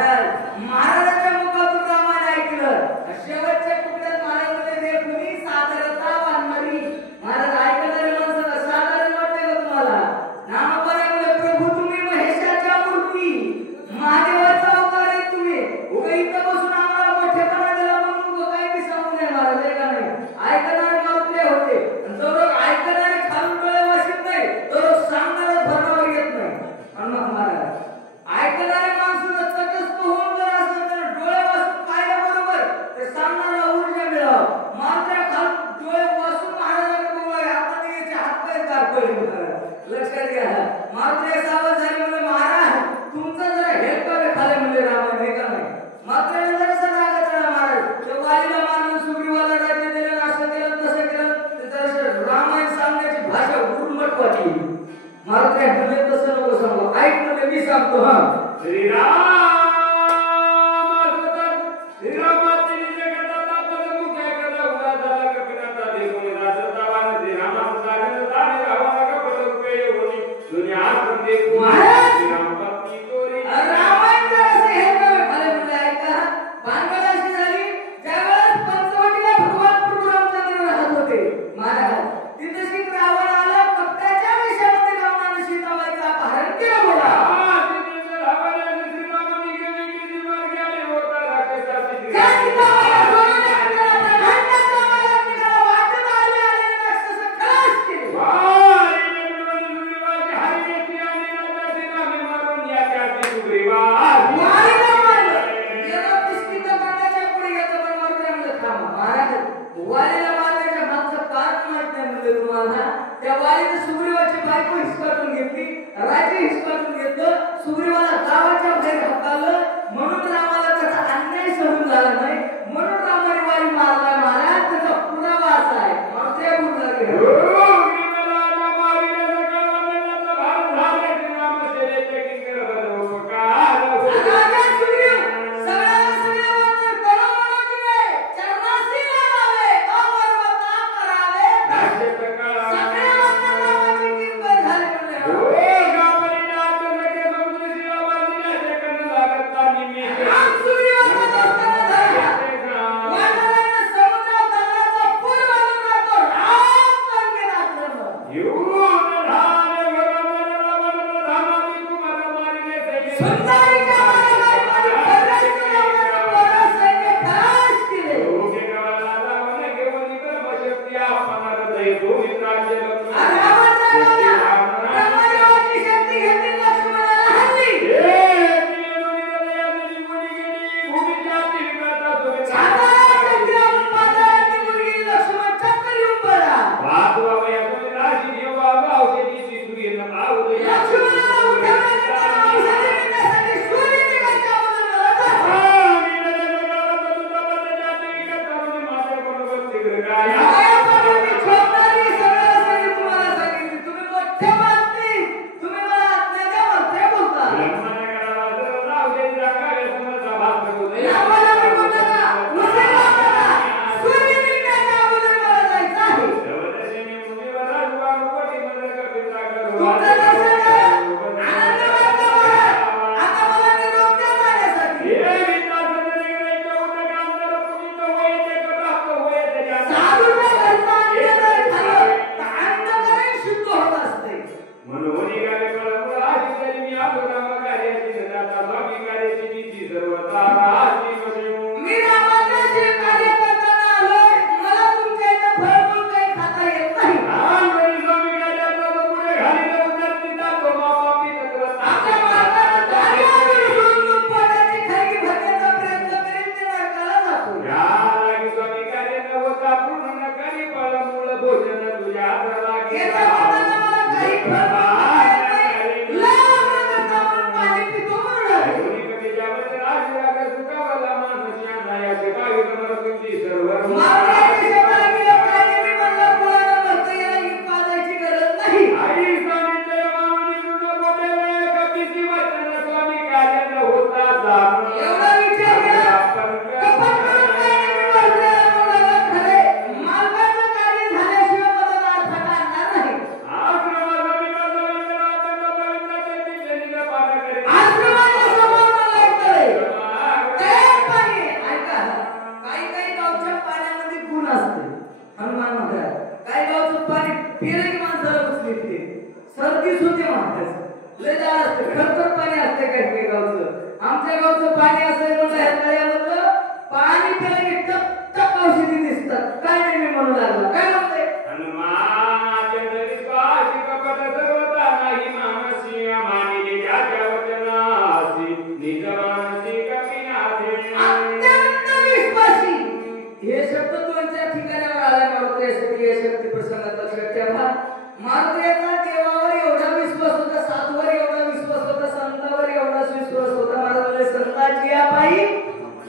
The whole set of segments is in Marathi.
महाराजांच्या मुखातून रामाने ऐकलं. शेवटच्या तुकड्यात महाराजांमध्ये कुणी सादरता लय जाळ असतं खरतर पाणी असते काही गावचं आमच्या गावचं पाणी असं म्हणलं ह्या तळ्यामधलं पाणी प्यायला की टप टप औषधी दिसतात काय नाही मी म्हणू लागला काय म्हणते हनुमानाच्या नदीपाशी कपट सर्वता नाही मानसी मानिले त्याच्या वचनासी निज मानसी कपिनाथे अत्यंत विश्वासी हे शब्द दोनच्या ठिकाणावर आलाय मारुती हे शक्ती प्रसंगात लक्षात ठेवा मारुतीचा देवावर एवढा विश्वास होता साधूवर एवढा विश्वास होता संतावर एवढा विश्वास होता महाराज संताची या पायी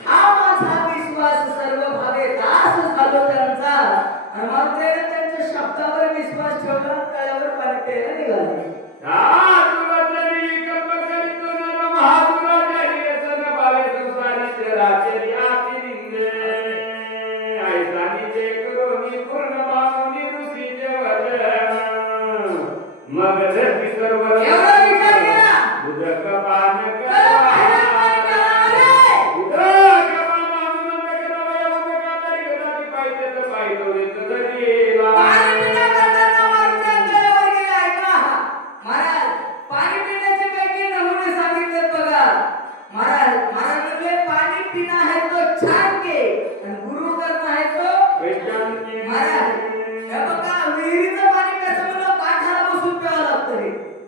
हा माझा विश्वास सर्व भावे दास झालो त्यांचा आणि मारुतीने त्यांच्या शब्दावर विश्वास ठेवला तळ्यावर पाणी प्यायला निघाले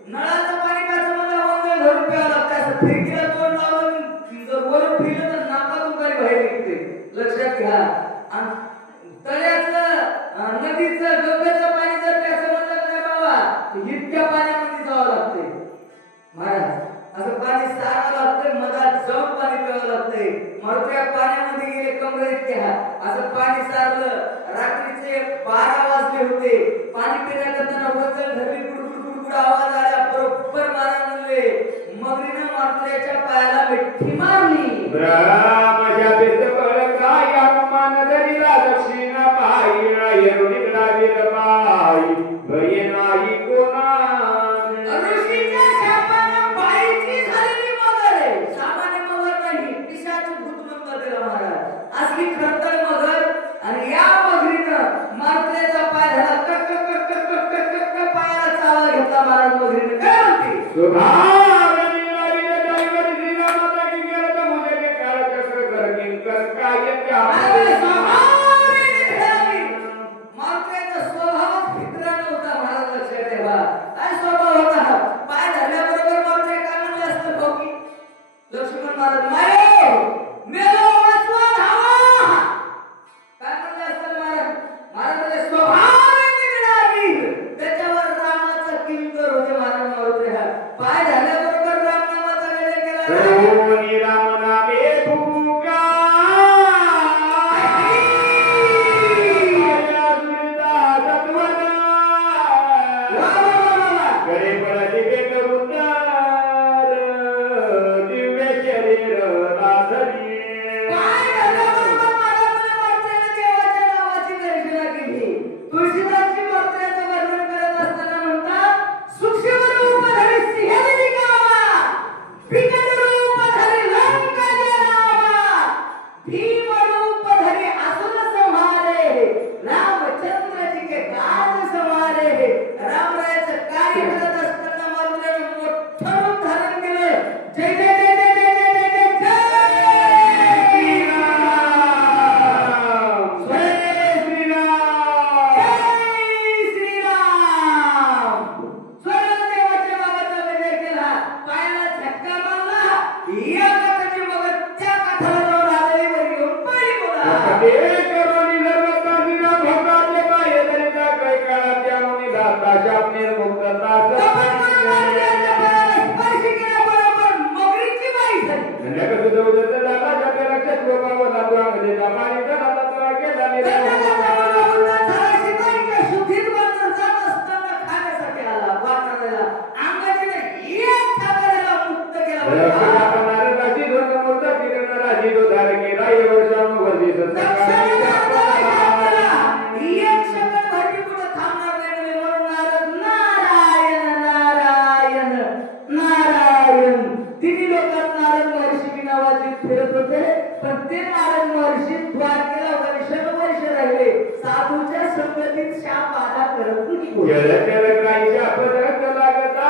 जल जल काही पदक लागता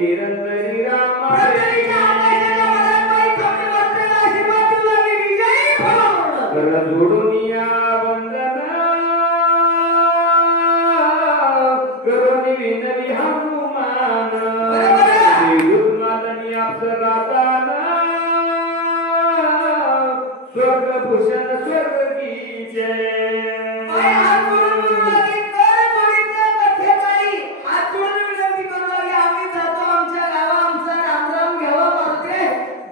निरंतरी राम पृथ्वीच्या आकाशाच्या मनात बाई कमी मात्रेला आशीर्वाद देऊ लागली. विजयी भव. कर जोडून या वंदन करून विनवी हनुमान गुरुनाथनी अप्सरातान स्वर्गभूषण स्वर्गी जय. बाई हात जोडून बोलू लागली. कर जोडीचं कथेकाळी हात जोडून विनंती करू लागली. आम्ही जातो आमच्या गावा. आमचा रामराम घ्यावा मारुते.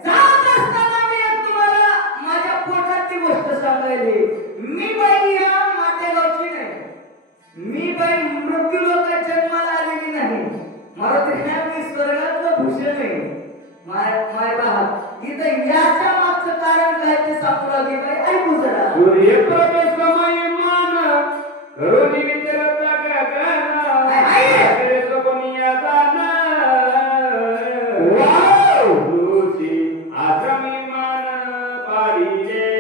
जात असताना मी एक तुम्हाला माझ्या पोटातली गोष्ट सांगायली. मी बाई या माटेगावची नाही. मी बाई मृत्यू लोकात जन्माला आलेली नाही. मारुतीने मी स्वर्गातलं भूषण आहे. माय बा इथं याच्या मागचं कारण काय ते सांगू लागली. बाई ऐकू जरा. सूर्यप्रभ समयमान करून विचारता गगन कोणिया दान तुझी आश्रमी मान पाडिले.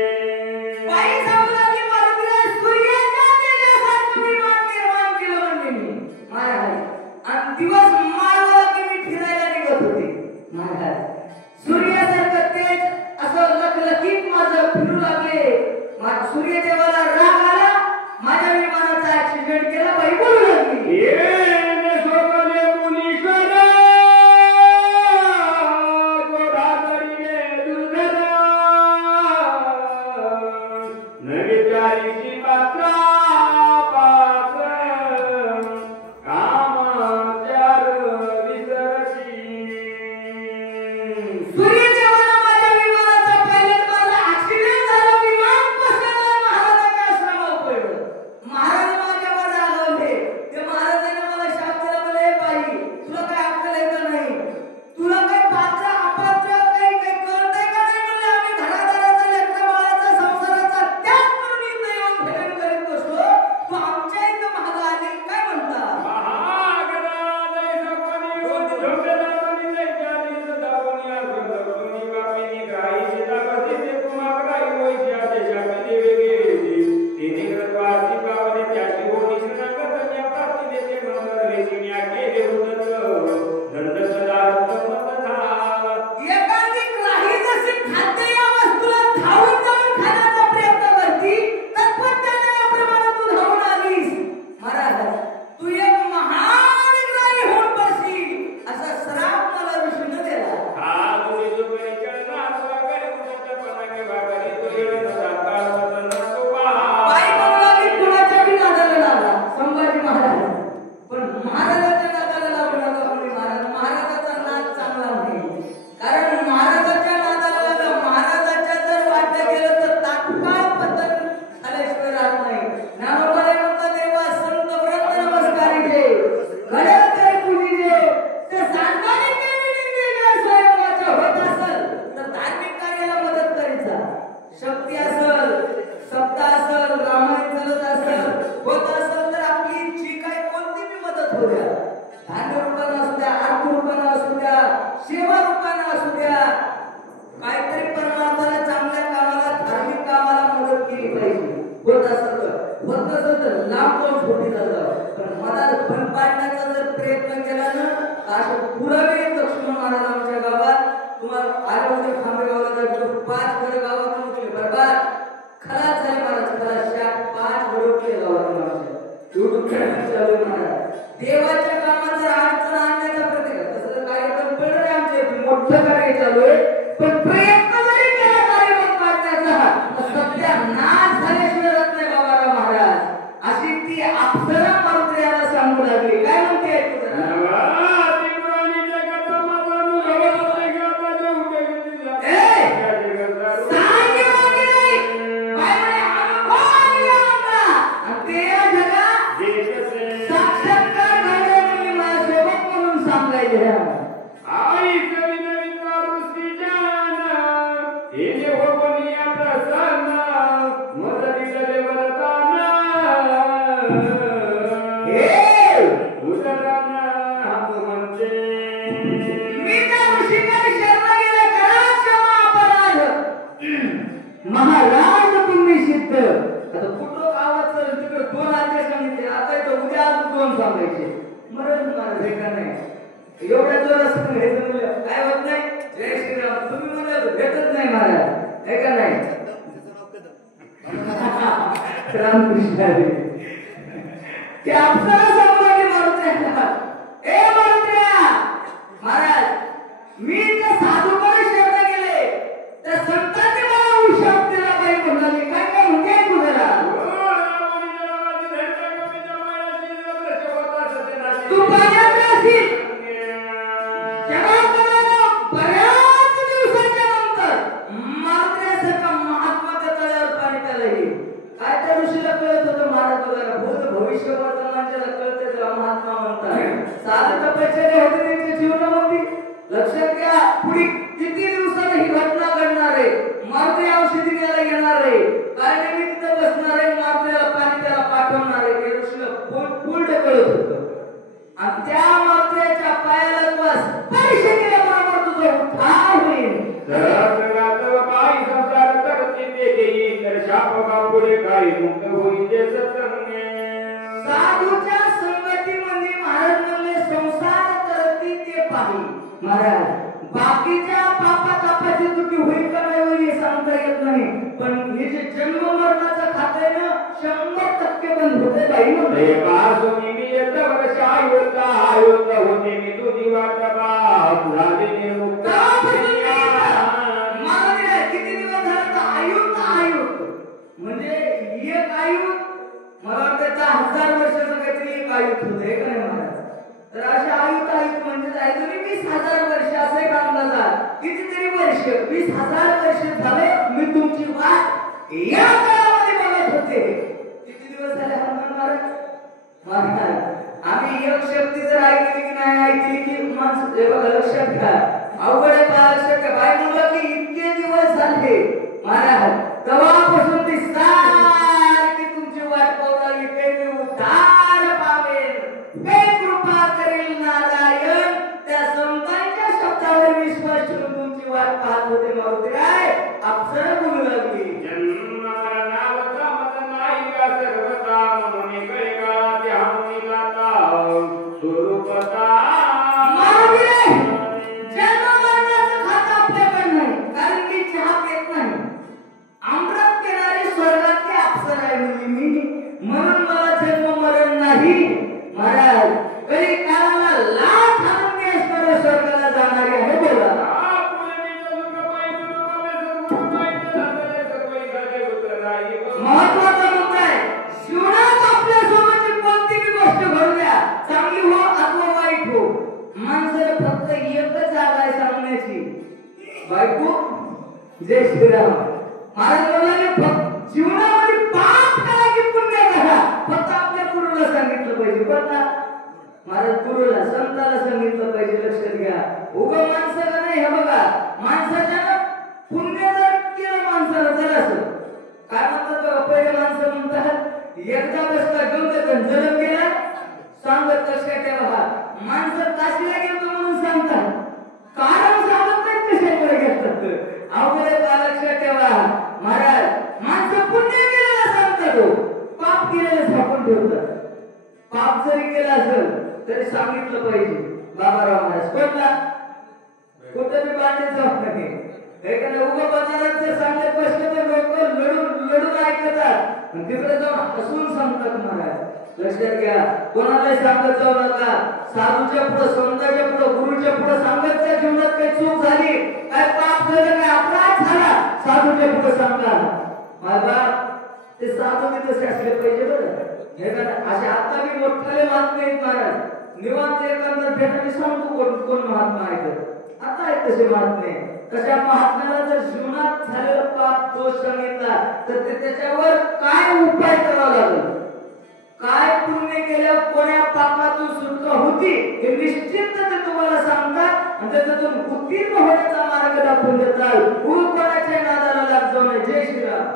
बाई सांगू लागली. मारुतीला सूर्याच्या तेजासारखं विमान निर्माण केलं म्हणजे मी महाराज. आणि दिवस माळवला की मी फिरायला निघत होते महाराज. सूर्यासारखं तेज असं लखलखीत माझं फिरू लागले. सूर्यदेवाला राग आला. माझ्या विमानाचा ऍक्सिडेंट केला. बाई बोलू लागली. येणे सोबले मुनीश्वर गोरादरीने दुर्धर नवे चारीची पात्र पात्र कामाचार विसरशी. सूर्यदेवाला माझ्या विमानाचा पायलट मारला. ऍक्सिडेंट झाला. विमान कोसळलं. महाराजांच्या आश्रमावर पडलं. महाराज माझ्यावर रागावले. ते महाराजांनी मला शाप दिला. बोले बाई तुला काय अक्कल आहे का नाही? तुला काय पात्र अपात्र काही कळतंय का नाही? म्हणजे आम्ही घरादाराचा लेकरा बाळाचा संसाराचा त्याग करून इथं येऊन भजन करीत बसलो. तू आमच्या इथं महाग आली काय म्हणता? एखादी ग्राही जशी खाद्य या वस्तूला धावून जाऊन खाण्याचा प्रयत्न करती तत्परतेने याप्रमाणे तू धावून आलीस. महाराज तू एक महान ग्राही होऊन बसशील असा श्राप मला ऋषीने दिला. बाई म्हणून कुणाच्या बी नादाला लागला संभाजी महाराज. पण महाराजाच्या नादाला लागू नका कोणी महाराज. महाराजाचा नाद चांगला नाही. कारण महाराजाच्या नादाला लागला. महाराजाच्या जर वाट्या गेलं तर तात्काळ पतन झाल्याशिवाय राहत नाही. ज्ञानोबाने म्हणतात देवा संत व्रत नमस्कारीचे घड्याळ करे पूजिजे ते सांगाने केलेली जे स्वयंवाचा होत असेल तर धार्मिक कार्याला मदत करायचा. शक्ती असेल सप्ताह असेल रामायण चालत असेल होत असेल तर आपली जी काही कोणती बी मदत होऊ द्या. धान्य रूपानं असू द्या अर्थ रूपानं असू द्या सेवा रूपानं असू द्या. काहीतरी परमार्थाला चांगल्या कामाला धार्मिक कामाला मदत केली पाहिजे. होत असेल तर होत नसेल तर लांब जाऊन छोटी जातं. पण मनात भन पाडण्याचा जर प्रयत्न केला ना तर असे पुरावे लक्ष्मण महाराज आमच्या गावात तुम्हाला आले होते. खांबेगावला जायचं 5 घर गावातून उठले बरोबर. खलास झाले महाराज. खलास 5 घर उठले गावातून आमच्या. एवढं खेळणं चालू आहे महाराज. देवाच्या कामात जर अडचण आणण्याचा प्रत्येक तसं कार्यक्रम पडलं नाही आमच्या इथे. मोठं कार्य चालू आहे. पण प्रयत्न जरी केला कार्यक्रम पाडण्याचा तर सध्या नाश झाल्याशिवाय राहत नाही बाबाराव महाराज. अशी ती अप्सरा मारुती याला सांगू लागली. काय म्हणते ऐकू जरा. महाराज तुम्ही सिद्ध. आता कुठं गावात तिकडे 2 आदेश सांगितले. आता इथं उद्या 2 सांगायचे. मरण महाराज हे का नाही. एवढ्या जोरात घ्यायचं म्हणलं काय होत नाही. जय श्रीराम तुम्ही म्हणलं भेटत नाही महाराज आहे का नाही. रामकृष्ण हरी. ते अप्सरा समोर मारुत्र्याला ए मारुत्र्या महाराज मी त्या साधूकडे शब्द गेले त्या संतांनी मला उशाप दिला बाई म्हणाली काय काय म्हणजे तुझ्याला तू पाण्यात असेल बऱ्याच दिवसाच्या नंतर मारुत्र्यासारखा महात्माच्या तळ्यावर पाणी प्यायला काय त्या ऋषीला कळत होतं महाराज बघायला भूत भविष्य वर्तमानच्या कळते तेव्हा महात्मा म्हणतात साधं तपश्चर्या होती त्यांच्या जीवनामध्ये. लक्षात घ्या पुढे किती दिवसात ही घटना घडणार आहे. मारुती औषधी घ्यायला येणार आहे कारण मी तिथं बसणार आहे मारुतीला पाणी त्याला पाठवणार आहे हे ऋषीला फुल कळत होतं. आणि त्या मारुतीच्या पायाला बस स्पर्श केल्याबरोबर तुझं उद्धार होईल. साधूच्या संगतीमध्ये महाराज म्हणले संसार करती ते पाही. महाराज बाकीच्या पापा तापाची चुकी होईल का नाही होईल हे सांगता येत नाही पण हे जे जन्म मरणाचं खाते ना 100% बंद होते बाई म्हणते. किती दिवस झाले आयुक्त म्हणजे एक आयुक्त मला वाटतं 10,000 वर्षाचं काहीतरी एक आयुक्त होतं हे का नाही महाराज. तर अशा आयुक्त म्हणजे जायचं 20,000 वर्ष असं एक अंदाजा कितीतरी वर्ष 20,000 वर्ष झाले मी तुमची वाट या काळामध्ये बघत होते. किती दिवस झाले हनुमान महाराज आम्ही एक शक्ती जर ऐकली की नाही ऐकली की माणसं हे बघा लक्षात घ्या अवघड आहे लक्षात घ्या बाई म्हणलं की इतके दिवस झाले महाराज तेव्हापासून ती सारखी तुमची वाट पावलाली काही उद्धार पावेल काही कृपा करेल नारायण त्या संतांच्या शब्दावर विश्वास ठेवून तुमची वाट पाहत होते मारुती काय अप्सरा बोलू लागली. महाराज कधी काळाला लाख हनुमेश्वर स्वर्गाला जाणारे आहे बोला. महत्वाचा मुद्दा आहे जीवनात आपल्या सोबतची कोणतीही गोष्ट घडू द्या चांगली हो अथवा वाईट हो माणसाला फक्त एकच जागा आहे सांगण्याची बायको जय श्रीराम. महाराज बोलले फक्त जीवनामध्ये पाप करा की पुण्य करा फक्त आपल्या गुरुला सांगितलं पाहिजे बघा महाराज गुरुला संताला सांगितलं पाहिजे. लक्षात घ्या उगा माणसाला नाही हे बघा माणसाच्या पुण्य जर केलं माणसाला जर असं काय म्हणतात पहिले माणसं म्हणतात एकदा बसला गंगत जलम केला सांगत लक्षात ठेवा माणसं काशीला गेलो म्हणून सांगतात कारण सांगत नाही कशाकडे घेतात अवघड लक्षात ठेवा महाराज माणसं पुण्य केलेलं सांगतात पाप केलेलं झाकून ठेवतात. पाप जरी केलं असेल तरी सांगितलं पाहिजे. बाबाराव महाराज कोणला कुठं बी बांधत जाऊ नये एखाद्या उभं बाजारात जर सांगत बसलं तर लोक लढून ऐकतात तिकडे जाऊन हसून सांगतात. महाराज लक्षात घ्या कोणालाही सांगत जाऊ नका. साधूच्या पुढे संतांच्या पुढे गुरुच्या पुढे सांगत त्या जीवनात काही चूक झाली काय पाप झालं काय अपराध झाला साधूच्या पुढे सांगा. माझा ते साधू मी तसे असले पाहिजे बरं हे का असे आता मी मोठाले महात्मा आहेत महाराज निवांत एखादा भेटा मी सांगतो कोण महात्मा आहेत आता आहेत तसे महात्मे. तशा महात्म्याला जर जीवनात झालेला पाप दोष सांगितला तर ते त्याच्यावर काय उपाय करावा लागेल काय पुण्य केल्यावर कोण्या पापातून सुटका होती हे निश्चित ते तुम्हाला सांगतात आणि त्यातून उत्तीर्ण होण्याचा मार्ग दाखवून देतात. गुरु कोणाच्या नादाला लाग जाऊ नये. जय श्रीराम.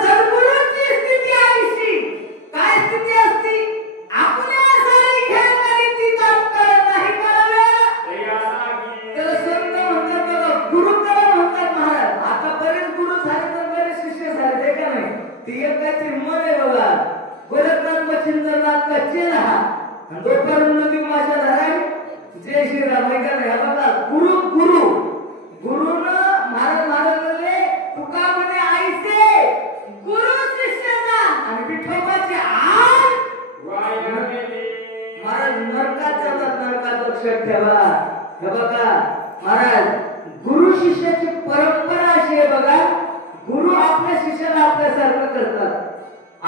सद्गुरूची स्थिती आईशी काय स्थिती असती आपण सारी खेळ करीत ती काम करत नाही करावे त्याला संत म्हणतात बघा गुरु करा म्हणतात महाराज. आता बरेच गुरु झाले ती एक काहीतरी मन आहे बघा. गोरखनाथ मच्छिंद्रनाथ का चेला आणि दोपर्यंत नदी माशा धराय जय श्रीराम. नाही का नाही बघा गुरु गुरु गुरुनं महाराज म्हणले तुका म्हणे आईचे गुरु शिष्याचा आणि विठोबाचे आण महाराज नरकात जातात. नरकात लक्षात ठेवा. हे बघा महाराज गुरु शिष्याची परंपरा अशी आहे बघा. गुरु आपल्या शिष्याला आपल्यासारखं करतात.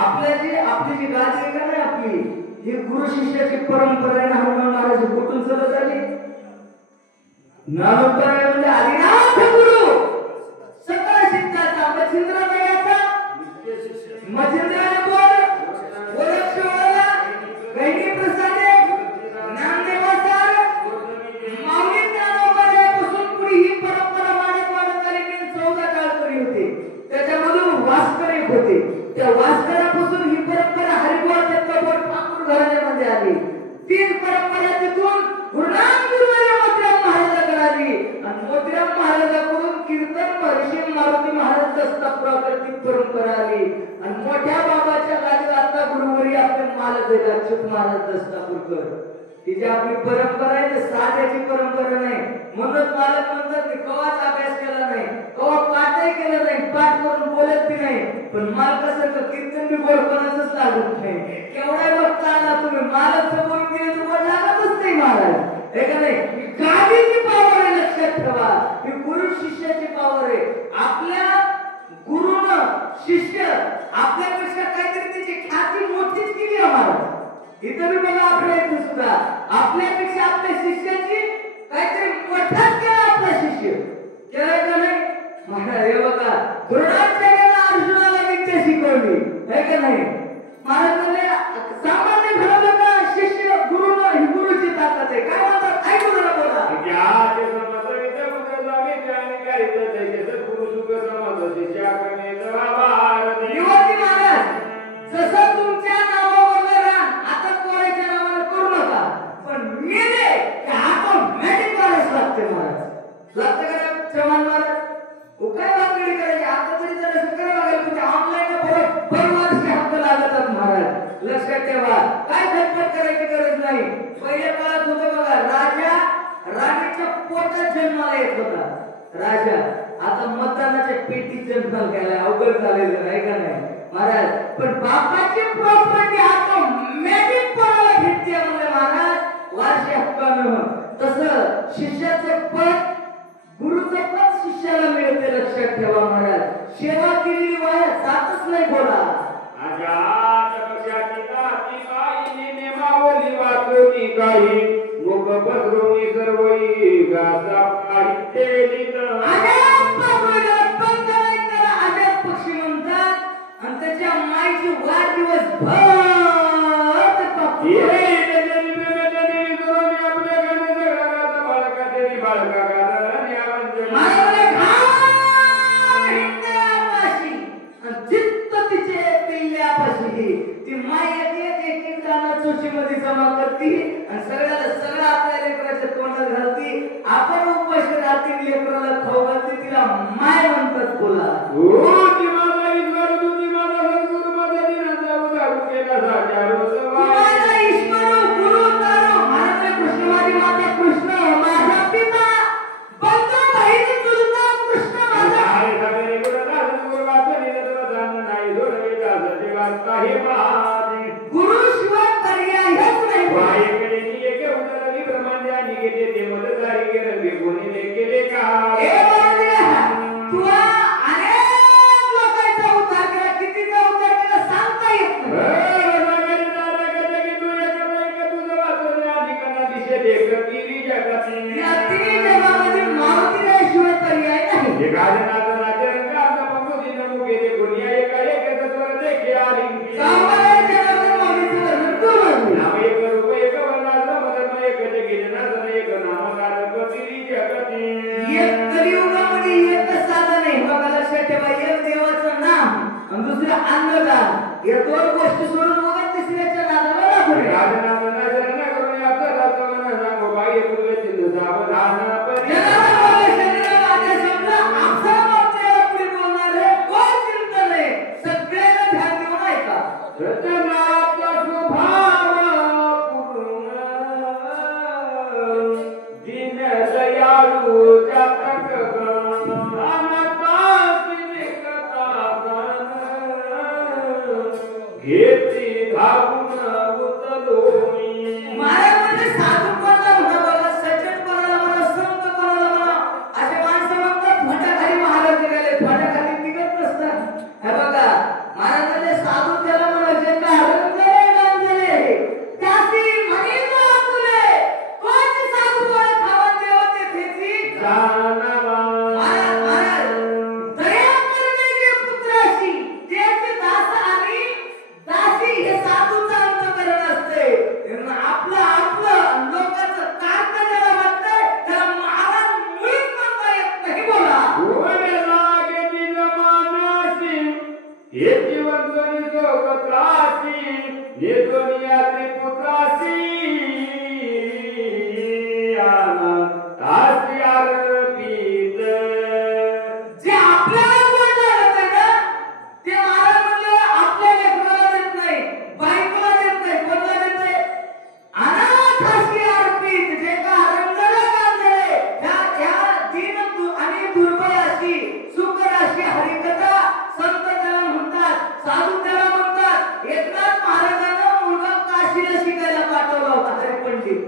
आपली जी गादी आहे का नाही आपली ही गुरु शिष्याची परंपरा आहे. हनुमान महाराज कुठून चालत आली? नामपरा म्हणजे आदिनाथ गुरु सकळ सिद्धाचा मच्छिंद्राचा मच्छिंद्राने बोल गोरक्षवाला गैनी प्रसादे ज्ञानदेवाचार माऊली ज्ञानोबापासून पुढे ही परंपरा वाढत आली. 14 काळकरी होते त्याच्यामधून वास्कर एक होते. त्या वास्करापासून ही परंपरा हरिभर दत्तभट ठाकूर घराण्यामध्ये आली. तीन परंपरा तिथून गुरुनाम गुरुवर्य मोतीराम महाराजांकडे आली आणि मोतीराम महाराजांकडून कीर्तन महर्षी मारुती महाराजांचा स्थापना परंपरा आली आणि मोठ्या बाबाच्या गाडीत आता गुरुवर्य आपले मालक आहेत अच्युत महाराज दस्तापूरकर. ही जी आपली परंपरा आहे ते साध्याची परंपरा नाही. म्हणूनच मालक म्हणतात की कवाच अभ्यास केला नाही कवा पाठही केला नाही पाठ करून बोलत बी नाही पण मालकासारखं कीर्तन बी बोलपणाच लागत नाही. केवढा वक्त आला तुम्ही मालकचं बोल केलं तुम्हाला लागतच नाही महाराज. हे का नाही गादीची पावर आहे लक्षात ठेवा. ही गुरु शिष्याची पावर आहे. आपल्या गुरुनं शिष्य आपल्यापेक्षा काहीतरी त्याची ख्याती मोठीच केली आहे महाराज. इथं मी बघा आपल्या इथे सुद्धा आपल्यापेक्षा आपल्या शिष्याची काहीतरी मोठाच केला आपला शिष्य केलाय का नाही महाराज. हे बघा द्रोणाचार्याने अर्जुनाला विद्या शिकवली आहे का नाही. महाराज म्हणले सामान्य घडवलं का शिष्य गुरुनं ही गुरुची ताकद आहे. काय म्हणतात ऐकू जरा बोला. निवृत्ती महाराज जसं तुमच्या नावावरलं रान आता कोणाच्या नावाने करू नका पण मेले की ऑटोमॅटिक करायच लागते महाराज. लागतं का चव्हाण महाराज काय वागणी करायची आता तरी जरा करा बघायला तुमच्या ऑनलाईन परवानगी हक्क लागतात महाराज. लक्षात ठेवा काय झटपट करायची गरज नाही. पहिल्या काळात होतं बघा राजा राणीच्या पोटात जन्माला येत होता राजा. आता मतदानाच्या पेटीत जन्माला गेलाय अवघड झालेलं नाही का नाही महाराज. पण बापाची प्रॉपर्टी ऑटोमॅटिक कोणाला भेटते म्हणजे महाराज वारशी हक्कानं. तसं शिष्याचं पद गुरुचं पद शिष्याला मिळते लक्षात ठेवा महाराज. सेवा केलेली वाया जातच नाही बोला. काही मुख पसरवणी सर्वई गाजा पाहिजे पक्षी म्हणतात आणि त्याच्या माईची वाढदिवस ती माय एक दाना चोशीमध्ये जमा करते आणि सगळं आपल्या लेकराच्या तोंडात घालते. आपण उपाशी राहते लेकराला खाऊ घालते तिला माय म्हणतात बोला. गुरु शिवाय पर्यायच नाही. तुला अनेक लोकांचा उद्धार केला कितीचा उद्धार केला सांगता येत नाही. जगामध्ये मारुतीशिवाय पर्याय नाही. अन्नदान या दोन गोष्टी सोडून बघा तिसऱ्याच्या नादाला लागू सगळ्यांना रतनाचा स्वभाव पूर्ण दीन दयाळूच्या प्रकरण अनताची निकता घेती धावून उचलो मी. महाराज म्हणजे साधू कोणाला म्हणा बघा, सज्जन कोणाला म्हणा, संत कोणाला म्हणा, असे माणसं म्हणतात फाट्याखाली महाराज निघाले, फाट्याखाली निघत नसतात. हे बघा महाराज म्हणजे साधू त्याला म्हणायचे का रंगले गांजले त्यासी म्हणील आपुले कोण साधू कोण खावा देव तेथेची जानवा. महाराज दया करण्याचे पुत्राशी त्याचे दास आणि दासी हे साधूचा अंतःकरण असते. आपलं लोकांचं कार्य ज्याला वाटतंय त्याला महाराज मुळीच म्हणता येत नाही. बोला गोडे लागे निज मानसी हे जीवन जनी सोबत्रासी हे दुनिया त्रिपुत्रासी तासी अर्पित. जे आपल्याला बोललं जातं ना ते महाराज म्हणले आपल्या लेकराला देत नाही, बायकोला देत नाही, कोणाला देत नाही. अनाथाशी अर्पित जे का रंगले गांजले ह्या दीन आणि दुर्बलाशी सुकराशी हरिकथा संत त्याला म्हणतात, साधू त्याला म्हणतात. एकनाथ महाराजांना मुलगा काशीला शिकायला पाठवला होता हरिपंडित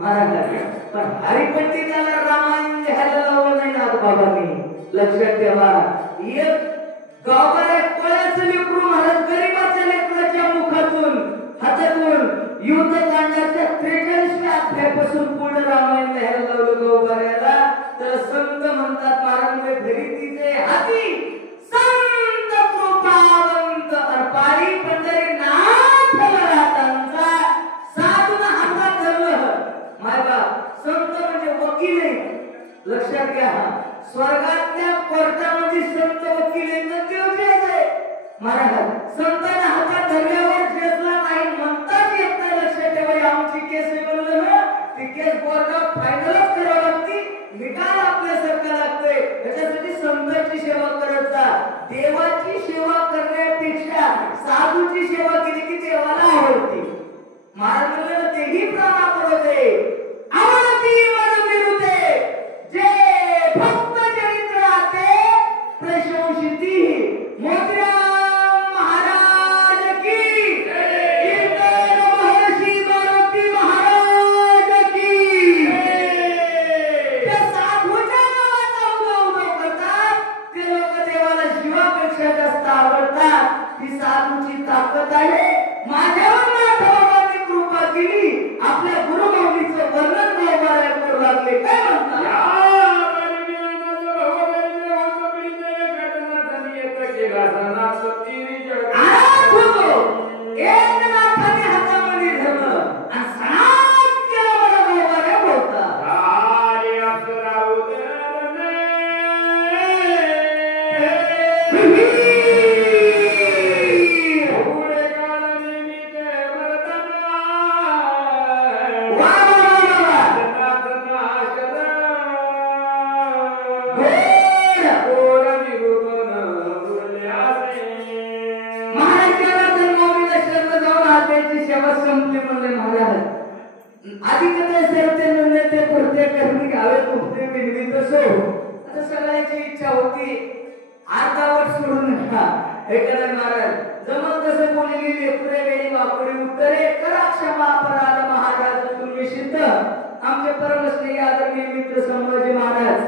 महाराजांना, पण हरिपंडिताला रामायण लिहायला लावलं नाही ना बाबांनी. लक्षात ठेवा एक गावाला कोळ्याचं लेकरू महाराज गरीबाच्या लेकराच्या मुखातून हातातून युद्धकांडाच्या 43व्या अध्यायापासून पूर्ण रामायण लिहायला लावलं गावकऱ्याला. तर संत म्हणतात महाराज म्हणजे घरी तिचे हाती संत कृपावंत अर्पारी पंढरीनाथ राहतांचा साधून हातात धरलं. माय बाप संत म्हणजे वकील आहे. लक्षात घ्या स्वर्गातल्या कोर्टामध्ये संत वकील आहे. महाराज संतांना हातात धरल्यावर जेसला नाही म्हणताच येत नाही. लक्षात ठेवा आमची केस म्हणलं ना ती केस कोर्टात फायनलच करावं लागते, निकाल आपल्यासारखा लागतंय. त्याच्यासाठी संतांची सेवा करत जा. देवाची सेवा करण्यापेक्षा साधूची सेवा केली की देवाला आवडते. महाराज म्हणलं तेही प्राणात होते आवडती मन विरुते जे भक्त चरित्राते प्रशंसिती. मोतीराम महाराज की कीर्तन महर्षी मारुती महाराज की. त्या साधूच्या नावाचा उदो करतात ते लोक देवाला शिवापेक्षा जास्त आवडतात. ही साधूची ताकद आहे. माझ्यावर नाथबाबांनी कृपा केली. आपल्या गुरुमाऊलीचं वर्णन गावाला करू लागले. काय म्हणतात अनाथ होतो एकनाथाने हातामध्ये धरलं आणि सनात केला मला गावाला बोलता. सेवा संपली म्हणले महाराज. आधी कधी सरते म्हणले ते प्रत्येक कर्मी घ्यावे कुठे विनवी तसो. आता सगळ्यांची इच्छा होती अर्धावट सोडून नका. हे करा महाराज जमत तसं बोललेली लेकरे वेळी वापरी उत्तरे करा क्षमा अपराध महाराज तुम्ही सिद्ध. आमचे परमश्री आदरणीय मित्र संभाजी महाराज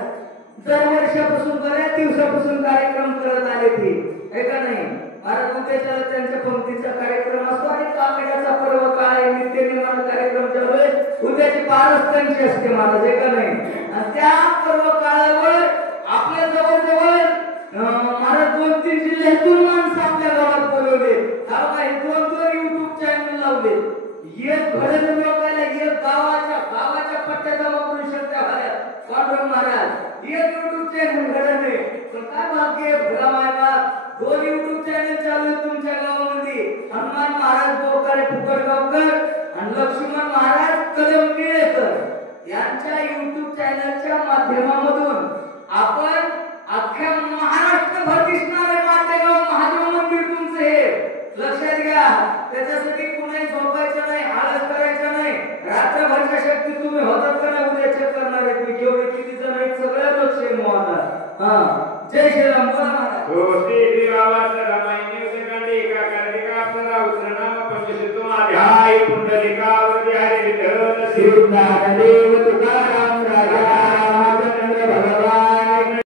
दर वर्षापासून बऱ्याच दिवसापासून कार्यक्रम करत आले ते. हे का नाही महाराज उद्याच्याला त्यांच्या पंक्तीचा कार्यक्रम असतो आणि काकड्याचा पर्व काळ नित्य निर्माण कार्यक्रम चालू आहे. उद्याची पारस्तांची असते महाराज. हे का नाही आणि त्या पर्व काळावर आपल्या जवळ महाराज 2-3 जिल्ह्यातून माणसं आपल्या गावात बोलवले. काही 2 युट्यूब चॅनल लावले. एक घडण लोकांना एक गावाच्या पट्ट्याचा वापरू शकता पांडुरंग महाराज. एक युट्यूब चॅनल घडण आहे पण काय भाग्य भला मायबा 2 युट्यूब चॅनल चालू आहे तुमच्या गावामध्ये. हनुमान महाराज बोकारे फुकटगावकर आणि लक्ष्मण महाराज कदम निळेकर यांच्या युट्यूब चॅनलच्या माध्यमामधून आपण अख्ख्या महाराष्ट्रभर दिसणारे माटेगाव महादेव मंदिर तुमचे हे लक्षात घ्या. एका कार्तिका आपला उत्तरनाम पंचशतोमाध्याय पुंडलिकावती हरी विठ्ठल श्री देव तुकाराम